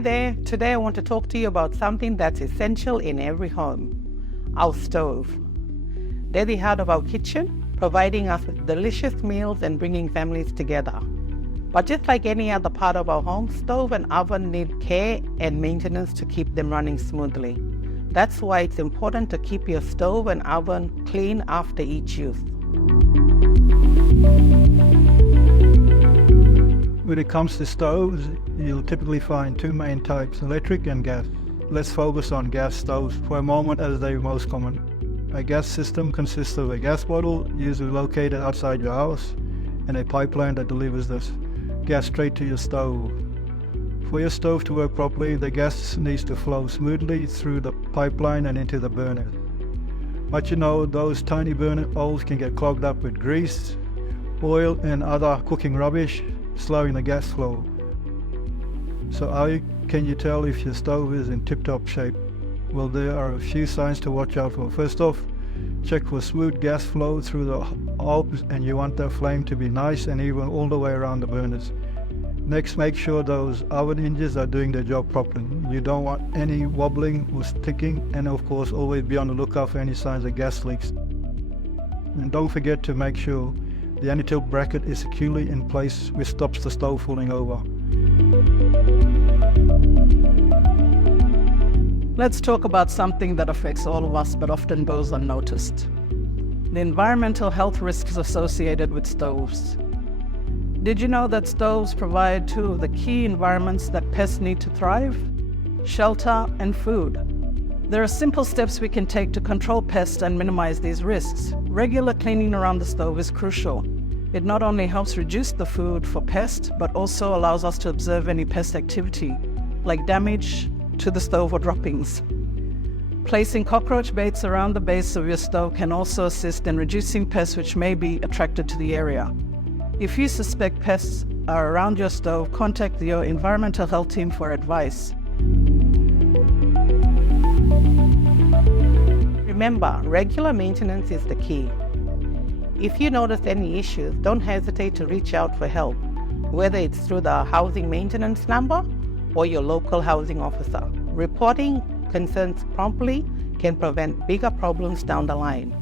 Hi there, today I want to talk to you about something that's essential in every home, our stove. They're the heart of our kitchen, providing us with delicious meals and bringing families together. But just like any other part of our home, stove and oven need care and maintenance to keep them running smoothly. That's why it's important to keep your stove and oven clean after each use. When it comes to stoves, you'll typically find two main types, electric and gas. Let's focus on gas stoves for a moment as they're most common. A gas system consists of a gas bottle, usually located outside your house, and a pipeline that delivers this gas straight to your stove. For your stove to work properly, the gas needs to flow smoothly through the pipeline and into the burner. But you know, those tiny burner holes can get clogged up with grease, oil and other cooking rubbish, slowing the gas flow. So how can you tell if your stove is in tip-top shape? Well, there are a few signs to watch out for. First off, check for smooth gas flow through the hobs, and you want the flame to be nice and even all the way around the burners. Next, make sure those oven hinges are doing their job properly. You don't want any wobbling or sticking, and of course always be on the lookout for any signs of gas leaks. And don't forget to make sure the anti-tilt bracket is securely in place, which stops the stove falling over. Let's talk about something that affects all of us but often goes unnoticed. The environmental health risks associated with stoves. Did you know that stoves provide two of the key environments that pests need to thrive? Shelter and food. There are simple steps we can take to control pests and minimize these risks. Regular cleaning around the stove is crucial. It not only helps reduce the food for pests, but also allows us to observe any pest activity, like damage to the stove or droppings. Placing cockroach baits around the base of your stove can also assist in reducing pests which may be attracted to the area. If you suspect pests are around your stove, contact your environmental health team for advice. Remember, regular maintenance is the key. If you notice any issues, don't hesitate to reach out for help, whether it's through the housing maintenance number or your local housing officer. Reporting concerns promptly can prevent bigger problems down the line.